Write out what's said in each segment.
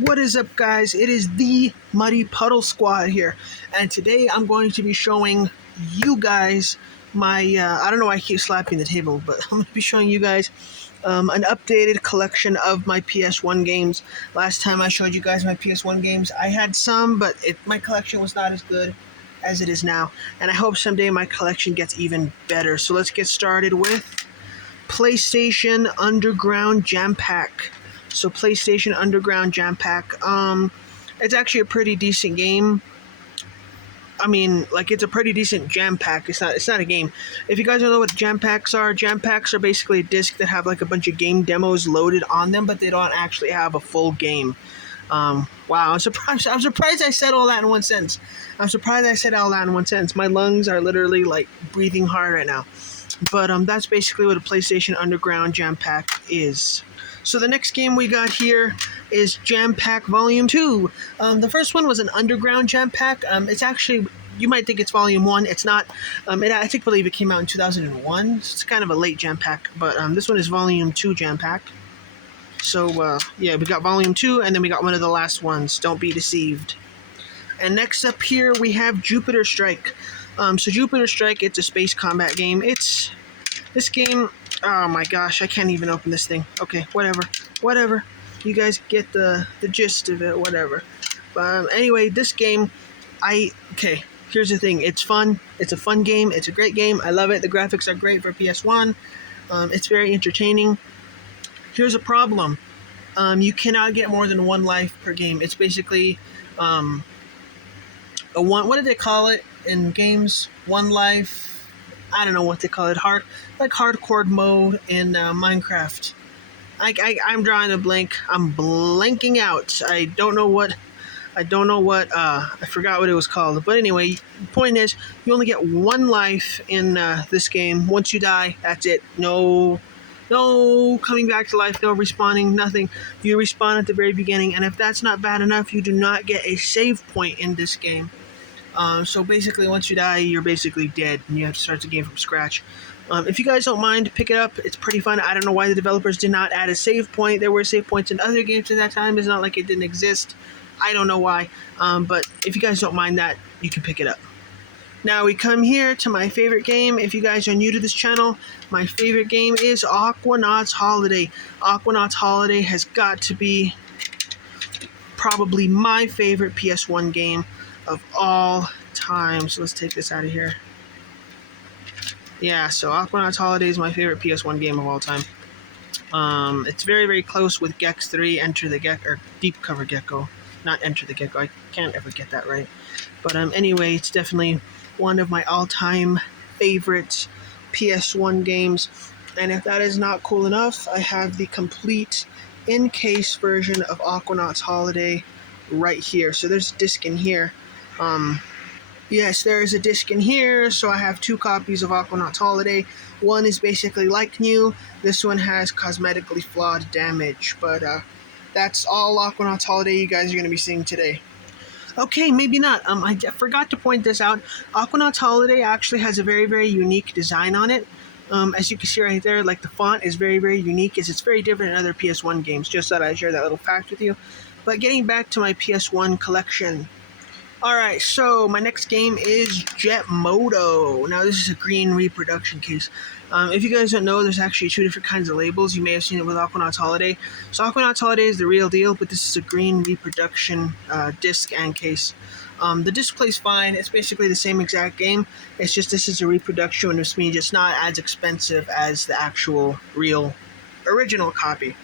What is up, guys? It is the Muddy Puddle Squad here, and today I'm going to be showing you guys my, I don't know why I keep slapping the table, but I'm going to be showing you guys an updated collection of my PS1 games. Last time I showed you guys my PS1 games, I had some, but my collection was not as good as it is now, and I hope someday my collection gets even better. So let's get started with PlayStation Underground Jam Pack. So PlayStation Underground Jam Pack. It's actually a pretty decent game. I mean, like, it's a pretty decent jam pack. It's not a game. If you guys don't know what jam packs are basically a disc that have like a bunch of game demos loaded on them, but they don't actually have a full game. Wow, I'm surprised I said all that in one sentence. My lungs are literally like breathing hard right now. But that's basically what a PlayStation Underground Jam Pack is. So the next game we got here is Jam Pack Volume 2. The first one was an Underground Jam Pack. It's actually, you might think it's Volume 1. It's not. I believe it came out in 2001. So it's kind of a late Jam Pack. But this one is Volume 2 Jam Pack. So, yeah, we got Volume 2, and then we got one of the last ones. Don't be deceived. And next up here, we have Jupiter Strike. So Jupiter Strike, it's a space combat game. This game, oh my gosh, I can't even open this thing. Okay, whatever. You guys get the gist of it, whatever. Anyway, this game, here's the thing. It's fun. It's a fun game. It's a great game. I love it. The graphics are great for PS1. It's very entertaining. Here's a problem. You cannot get more than one life per game. It's basically what do they call it in games? One life. I don't know what they call it. Hardcore mode in Minecraft. I'm drawing a blank. I'm blanking out. I forgot what it was called. But anyway, the point is, you only get one life in this game. Once you die, that's it. No coming back to life, no respawning, nothing. You respawn at the very beginning, and if that's not bad enough, you do not get a save point in this game. So basically, once you die, you're basically dead, and you have to start the game from scratch. If you guys don't mind, pick it up. It's pretty fun. I don't know why the developers did not add a save point. There were save points in other games at that time. It's not like it didn't exist. I don't know why. But if you guys don't mind that, you can pick it up. Now we come here to my favorite game. If you guys are new to this channel, my favorite game is Aquanauts Holiday. Aquanauts Holiday has got to be probably my favorite PS1 game of all time. So let's take this out of here. Yeah, so Aquanauts Holiday is my favorite PS1 game of all time. It's very, very close with Gex 3, Enter the Gekko, or Deep Cover Gekko. Not Enter the Gekko, I can't ever get that right. But anyway, it's definitely one of my all-time favorite PS1 games. And if that is not cool enough, I have the complete in-case version of Aquanauts Holiday right here. So there's a disc in here. Yes, there is a disc in here, so I have two copies of Aquanauts Holiday. One is basically like new. This one has cosmetically flawed damage, but that's all Aquanauts Holiday you guys are going to be seeing today. Okay, maybe not. I forgot to point this out. Aquanauts Holiday actually has a very, very unique design on it. As you can see right there, like, the font is very, very unique. It's very different in other PS1 games. Just thought I'd share that little fact with you. But getting back to my PS1 collection. Alright, so my next game is Moto. Now, this is a green reproduction case. If you guys don't know, there's actually two different kinds of labels. You may have seen it with Aquanauts Holiday. So Aquanauts Holiday is the real deal, but this is a green reproduction disc and case. The disc plays fine. It's basically the same exact game. It's just this is a reproduction, which means it's not as expensive as the actual real original copy.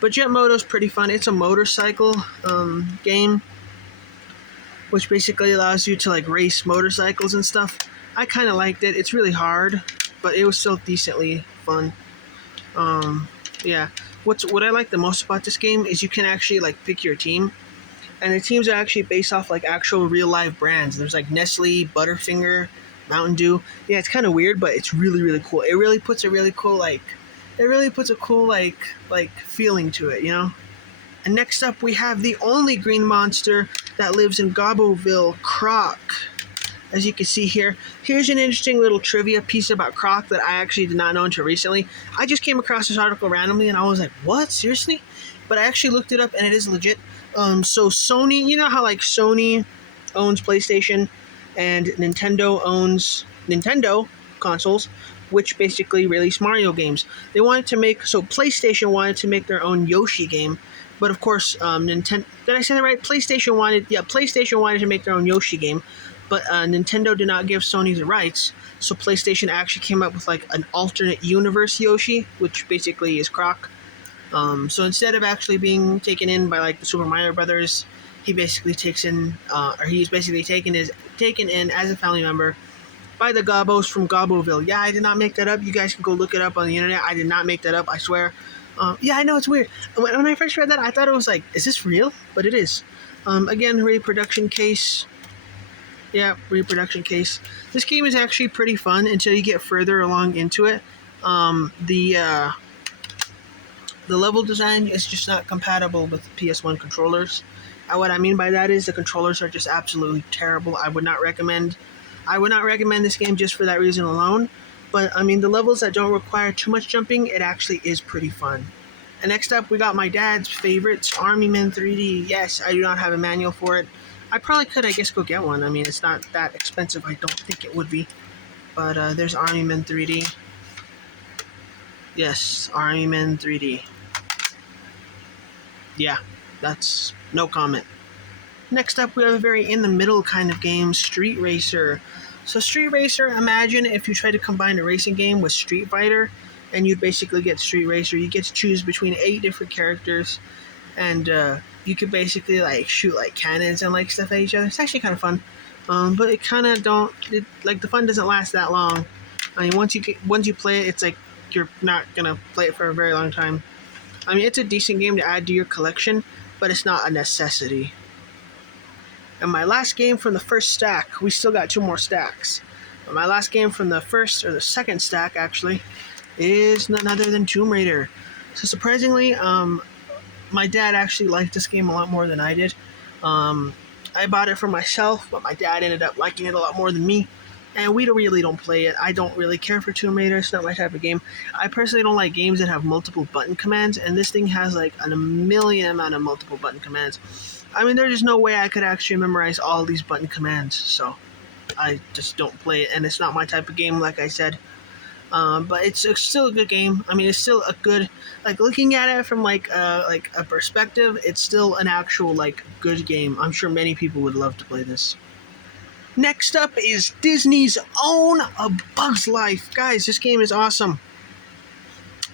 But Moto is pretty fun. It's a motorcycle game, which basically allows you to, like, race motorcycles and stuff. I kind of liked it. It's really hard, but it was still decently fun. Yeah. What I like the most about this game is you can actually, like, pick your team. And the teams are actually based off, like, actual real-life brands. There's, like, Nestle, Butterfinger, Mountain Dew. Yeah, it's kind of weird, but it's really, really cool. It really puts a really cool, like, feeling to it, you know? And next up, we have the only green monster that lives in Gobbleville, Croc. As you can see here, here's an interesting little trivia piece about Croc that I actually did not know until recently. I just came across this article randomly, and I was like, what? Seriously? but I actually looked it up and it is legit. So Sony, you know how like Sony owns PlayStation and Nintendo owns Nintendo consoles, which basically release Mario games. They wanted to make, so PlayStation wanted to make their own Yoshi game, but of course, Nintendo. Did I say that right? PlayStation wanted to make their own Yoshi game, but Nintendo did not give Sony the rights. So PlayStation actually came up with like an alternate universe Yoshi, which basically is Croc. So instead of actually being taken in by like the Super Mario Brothers, he basically takes in, or he's basically taken in as a family member by the Gobbos from Gobboville. Yeah, I did not make that up. You guys can go look it up on the internet. I did not make that up. I swear. Yeah, I know it's weird. When I first read that, I thought it was like, is this real? But it is. Again, reproduction case. Yeah, reproduction case. This game is actually pretty fun until you get further along into it. The level design is just not compatible with PS1 controllers. And what I mean by that is the controllers are just absolutely terrible. I would not recommend this game just for that reason alone. But I mean, the levels that don't require too much jumping, it actually is pretty fun. And next up, we got my dad's favorites, Army Men 3D. Yes, I do not have a manual for it. I probably could, I guess, go get one. I mean, it's not that expensive. I don't think it would be. But there's Army Men 3D. Yes, Army Men 3D. Yeah, that's no comment. Next up, we have a very in-the-middle kind of game, Street Racer. So Street Racer, imagine if you try to combine a racing game with Street Fighter, and you'd basically get Street Racer. You get to choose between 8 different characters, and you could basically like shoot like cannons and like stuff at each other. It's actually kind of fun, but it kind of the fun doesn't last that long. I mean, once you play it, it's like you're not gonna play it for a very long time. I mean, it's a decent game to add to your collection, but it's not a necessity. And my last game from the first stack, we still got 2 more stacks. But my last game from the second stack, actually, is none other than Tomb Raider. So surprisingly, my dad actually liked this game a lot more than I did. I bought it for myself, but my dad ended up liking it a lot more than me. And we really don't play it. I don't really care for Tomb Raider. It's not my type of game. I personally don't like games that have multiple button commands, and this thing has like a million amount of multiple button commands. I mean, there's just no way I could actually memorize all these button commands, so I just don't play it, and it's not my type of game, like I said. But it's still a good game. I mean, it's still a good, like, looking at it from like a perspective, it's still an actual like good game. I'm sure many people would love to play this. Next up is Disney's own A Bug's Life. Guys, this game is awesome.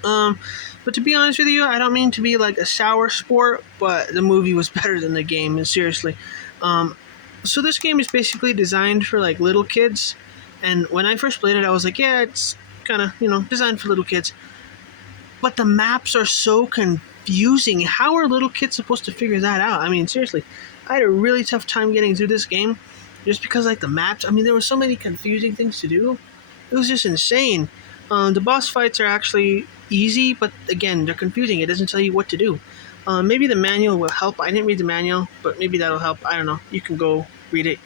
But to be honest with you, I don't mean to be like a sour sport, but the movie was better than the game, and seriously. So this game is basically designed for like little kids, and when I first played it, I was like, yeah, it's kind of, designed for little kids. But the maps are so confusing. How are little kids supposed to figure that out? I mean, seriously, I had a really tough time getting through this game. Just because, like, the maps, I mean, there were so many confusing things to do. It was just insane. The boss fights are actually easy, but again, they're confusing. It doesn't tell you what to do. Maybe the manual will help. I didn't read the manual, but maybe that'll help. I don't know. You can go read it.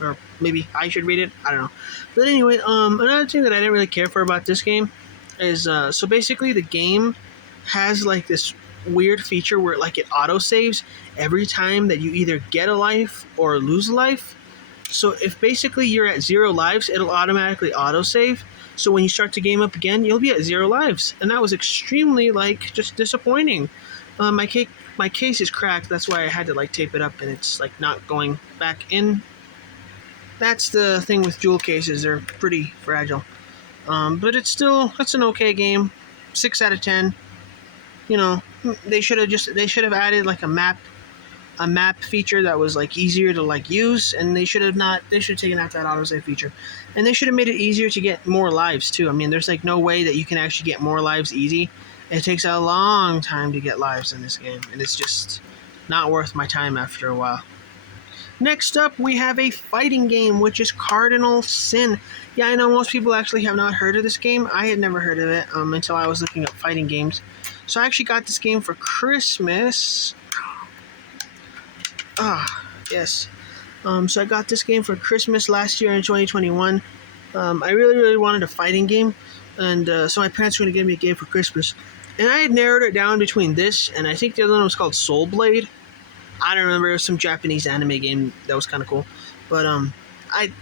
Or maybe I should read it. I don't know. But anyway, another thing that I didn't really care for about this game is, so basically the game has, like, this weird feature where, like, it auto-saves every time that you either get a life or lose a life. So if basically you're at 0 lives, it'll automatically autosave. So when you start the game up again, you'll be at 0 lives. And that was extremely, like, just disappointing. My case is cracked. That's why I had to, like, tape it up, and it's, like, not going back in. That's the thing with jewel cases. They're pretty fragile. But it's an okay game. 6 out of 10. They should have added, like, a map feature that was like easier to like use, and they should have taken out that autosave feature, and they should have made it easier to get more lives too. I mean, there's like no way that you can actually get more lives easy. It takes a long time to get lives in this game, and it's just not worth my time after a while. Next up, we have a fighting game, which is Cardinal Sin. Yeah, I know most people actually have not heard of this game. I had never heard of it until I was looking up fighting games. So I actually got this game for Christmas. Yes. So I got this game for Christmas last year in 2021. I really, really wanted a fighting game, and so my parents were going to give me a game for Christmas. And I had narrowed it down between this and I think the other one was called Soul Blade. I don't remember. It was some Japanese anime game that was kind of cool. But I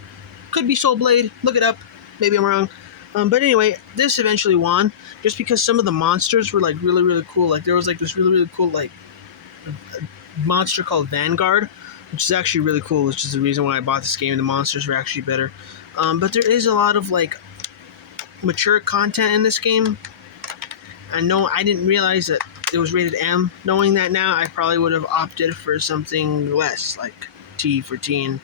could be Soul Blade. Look it up. Maybe I'm wrong. But anyway, this eventually won just because some of the monsters were like really, really cool. Like there was like this really, really cool like monster called Vanguard, which is actually really cool, which is the reason why I bought this game. The monsters were actually better. But there is a lot of like mature content in this game. I know I didn't realize that it was rated M. Knowing that now, I probably would have opted for something less, like T for teen.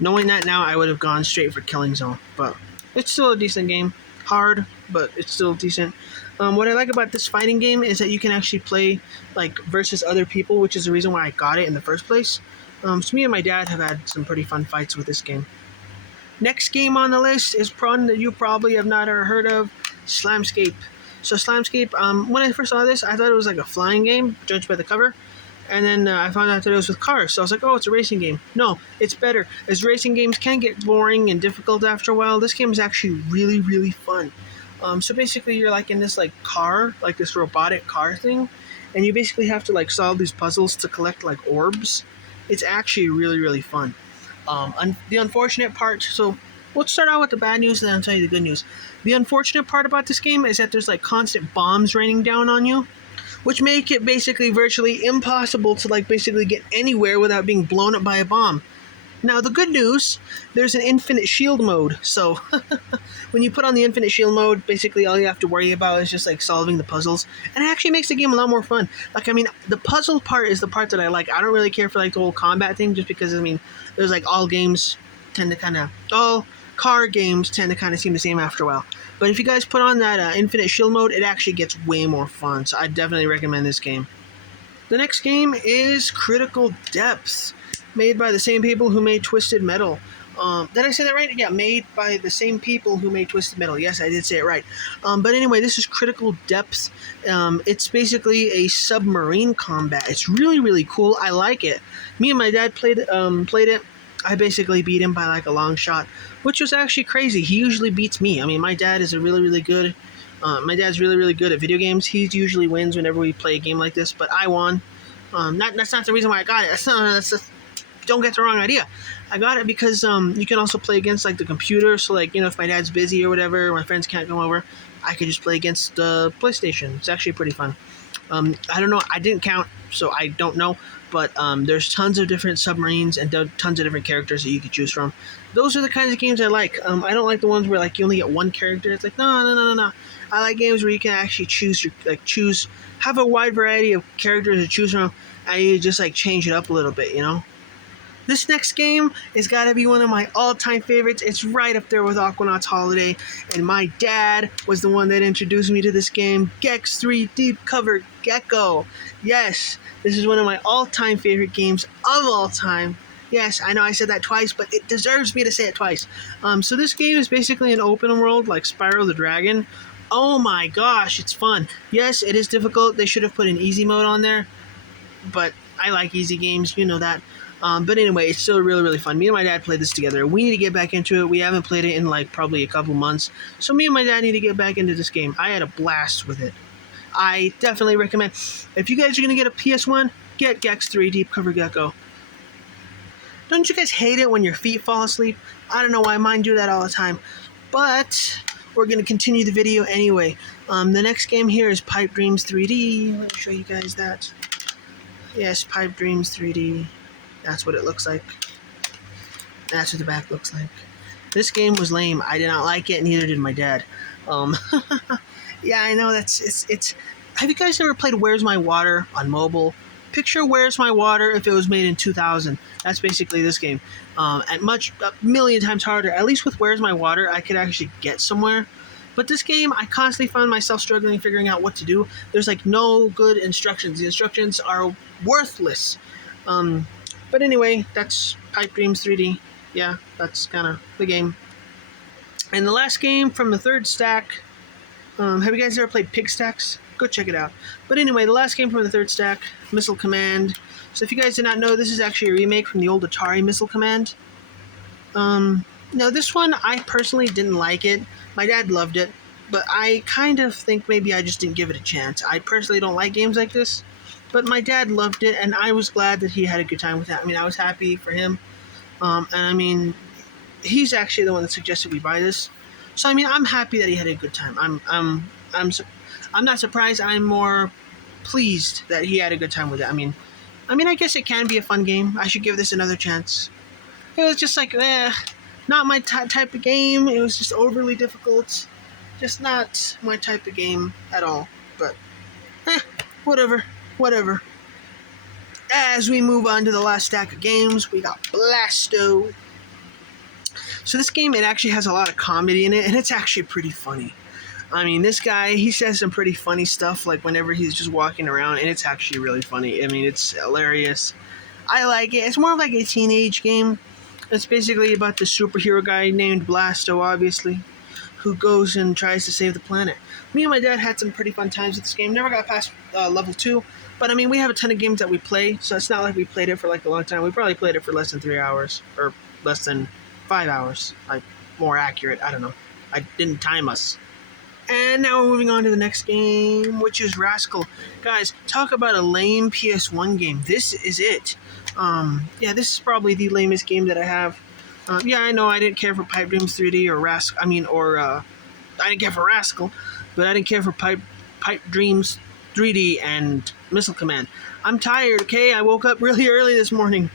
Knowing that now, I would have gone straight for Killing Zone. But it's still a decent game. Hard, but it's still decent. What I like about this fighting game is that you can actually play like versus other people, which is the reason why I got it in the first place. So me and my dad have had some pretty fun fights with this game. Next game on the list is one that you probably have not ever heard of, Slimecape. So Slimecape, when I first saw this, I thought it was like a flying game, judged by the cover. And then I found out that it was with cars. So I was like, oh, it's a racing game. No, it's better. As racing games can get boring and difficult after a while, this game is actually really, really fun. So basically you're like in this like car, like this robotic car thing. And you basically have to like solve these puzzles to collect like orbs. It's actually really, really fun. The unfortunate part, so let's start out with the bad news and then I'll tell you the good news. The unfortunate part about this game is that there's like constant bombs raining down on you, which make it basically virtually impossible to like basically get anywhere without being blown up by a bomb. Now the good news, there's an infinite shield mode, so when you put on the infinite shield mode, basically all you have to worry about is just like solving the puzzles, and it actually makes the game a lot more fun. Like, I mean, the puzzle part is the part that I like. I don't really care for like the whole combat thing, just because, I mean, there's like all car games tend to kind of seem the same after a while. But if you guys put on that infinite shield mode, it actually gets way more fun, so I definitely recommend this game. The next game is Critical Depths, made by the same people who made Twisted Metal. Did I say that right? Yeah, made by the same people who made Twisted Metal. Yes, I did say it right. But anyway, this is Critical Depths. It's basically a submarine combat. It's really, really cool. I like it. Me and my dad played it. I basically beat him by like a long shot, which was actually crazy. He usually beats me. I mean, my dad is really, really good. My dad's really, really good at video games. He usually wins whenever we play a game like this, but I won. That's not the reason why I got it. Don't get the wrong idea. I got it because you can also play against like the computer. So like, if my dad's busy or whatever, my friends can't come over, I could just play against the PlayStation. It's actually pretty fun. I don't know. I didn't count, so I don't know. But there's tons of different submarines and tons of different characters that you could choose from. Those are the kinds of games I like. I don't like the ones where like you only get one character. It's like no. I like games where you can actually have a wide variety of characters to choose from, and you just like change it up a little bit, This next game has got to be one of my all-time favorites. It's right up there with Aquanauts Holiday, and my dad was the one that introduced me to this game, Gex 3 Deep Cover Gekko. Yes, this is one of my all-time favorite games of all time. Yes, I know I said that twice, but it deserves me to say it twice. So this game is basically an open world like Spyro the Dragon. Oh my gosh, it's fun. Yes, it is difficult. They should have put an easy mode on there, but I like easy games, you know that. But anyway, it's still really, really fun. Me and my dad played this together. We need to get back into it. We haven't played it in like probably a couple months. So me and my dad need to get back into this game. I had a blast with it. I definitely recommend. If you guys are going to get a PS1, get Gex 3 Deep Cover Gekko. Don't you guys hate it when your feet fall asleep? I don't know why mine do that all the time. But we're going to continue the video anyway. The next game here is Pipe Dreams 3D. Let me show you guys that. Yes, Pipe Dreams 3D. That's what it looks like. That's what the back looks like. This game was lame. I did not like it, neither did my dad. Yeah, I know it's. Have you guys ever played Where's My Water on mobile? Picture Where's My Water if it was made in 2000. That's basically this game. And a million times harder. At least with Where's My Water, I could actually get somewhere. But this game, I constantly found myself struggling figuring out what to do. There's like no good instructions. The instructions are worthless. But anyway, that's Pipe Dreams 3D. Yeah, that's kind of the game. And the last game from the third stack. Have you guys ever played Pig Stacks? Go check it out. But anyway, the last game from the third stack, Missile Command. So if you guys did not know, this is actually a remake from the old Atari Missile Command. Now this one, I personally didn't like it. My dad loved it. but I kind of think maybe I just didn't give it a chance. I personally don't like games like this, but my dad loved it, and I was glad that he had a good time with that. I mean, I was happy for him, and I mean, he's actually the one that suggested we buy this. So I mean, I'm happy that he had a good time. I'm not surprised. I'm more pleased that he had a good time with it. I mean, I guess it can be a fun game. I should give this another chance. It was just like, not my type of game. It was just overly difficult. Just not my type of game at all. But, whatever. As we move on to the last stack of games, we got Blasto. So this game, it actually has a lot of comedy in it, and it's actually pretty funny. I mean, this guy, he says some pretty funny stuff, like whenever he's just walking around, and it's actually really funny. I mean, it's hilarious. I like it. It's more of like a teenage game. It's basically about the superhero guy named Blasto, obviously, who goes and tries to save the planet. Me and my dad had some pretty fun times with this game. Never got past level 2, but I mean, we have a ton of games that we play, so it's not like we played it for like a long time. We probably played it for less than 3 hours, or less than 5 hours. Like, more accurate, I don't know. I didn't time us. And now we're moving on to the next game, which is Rascal. Guys, talk about a lame PS1 game. This is it. Yeah, this is probably the lamest game that I have. Yeah, I know I didn't care for Pipe Dreams 3D or Rascal. I didn't care for Rascal, but I didn't care for Pipe Dreams 3D and Missile Command. I'm tired, okay? I woke up really early this morning.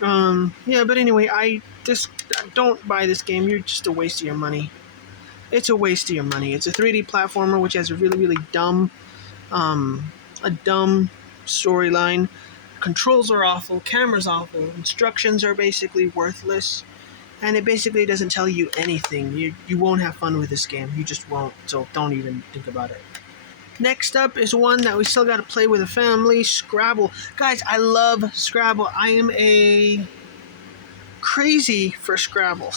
Yeah, but anyway, don't buy this game. You're just a waste of your money. It's a waste of your money. It's a 3D platformer which has a really, really dumb storyline. Controls are awful, camera's awful, instructions are basically worthless, and it basically doesn't tell you anything. You won't have fun with this game. You just won't, so don't even think about it. Next up is one that we still got to play with a family, Scrabble. Guys, I love Scrabble. I am a crazy for Scrabble.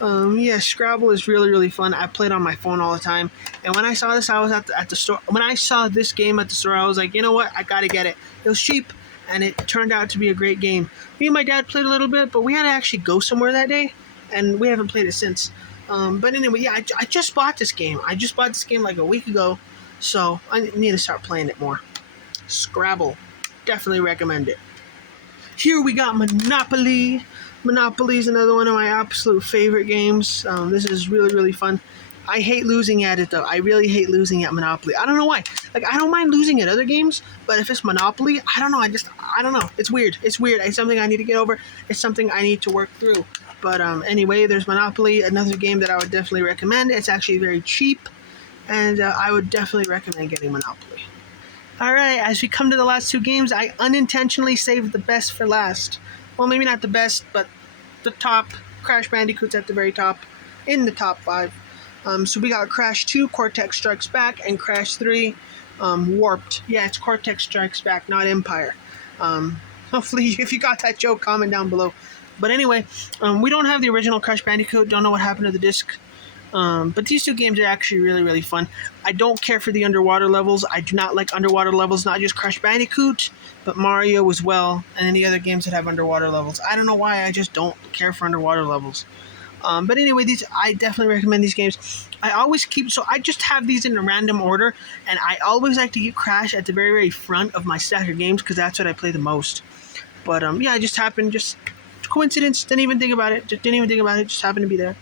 Yeah, Scrabble is really, really fun. I play it on my phone all the time. And when I saw this, I was at the store. When I saw this game at the store, I was like, you know what? I gotta get it. It was cheap, and it turned out to be a great game. Me and my dad played a little bit, but we had to actually go somewhere that day, and we haven't played it since. But anyway, yeah, I just bought this game. I just bought this game like a week ago, so I need to start playing it more. Scrabble. Definitely recommend it. Here we got Monopoly. Monopoly is another one of my absolute favorite games. This is really, really fun. I hate losing at it, though. I really hate losing at Monopoly. I don't know why. Like, I don't mind losing at other games, but if it's Monopoly, I don't know. I don't know. It's weird. It's weird. It's something I need to get over. It's something I need to work through. But anyway, there's Monopoly, another game that I would definitely recommend. It's actually very cheap, and I would definitely recommend getting Monopoly. Alright, as we come to the last two games, I unintentionally saved the best for last. Well, maybe not the best, but the top. Crash Bandicoot's at the very top, in the top 5. So we got Crash 2, Cortex Strikes Back, and Crash 3, Warped. Yeah, it's Cortex Strikes Back, not Empire. Hopefully, if you got that joke, comment down below. But anyway, we don't have the original Crash Bandicoot. Don't know what happened to the disc. But these two games are actually really, really fun. I don't care for the underwater levels. I do not like underwater levels, not just Crash Bandicoot, but Mario as well, and any other games that have underwater levels. I don't know why, I just don't care for underwater levels. But anyway, I definitely recommend these games. I just have these in a random order, and I always like to keep Crash at the very, very front of my stack of games, because that's what I play the most. But yeah, it just happened, just coincidence, didn't even think about it, just happened to be there.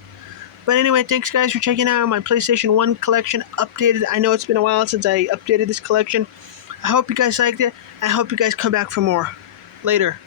But anyway, thanks guys for checking out my PlayStation 1 collection updated. I know it's been a while since I updated this collection. I hope you guys liked it. I hope you guys come back for more. Later.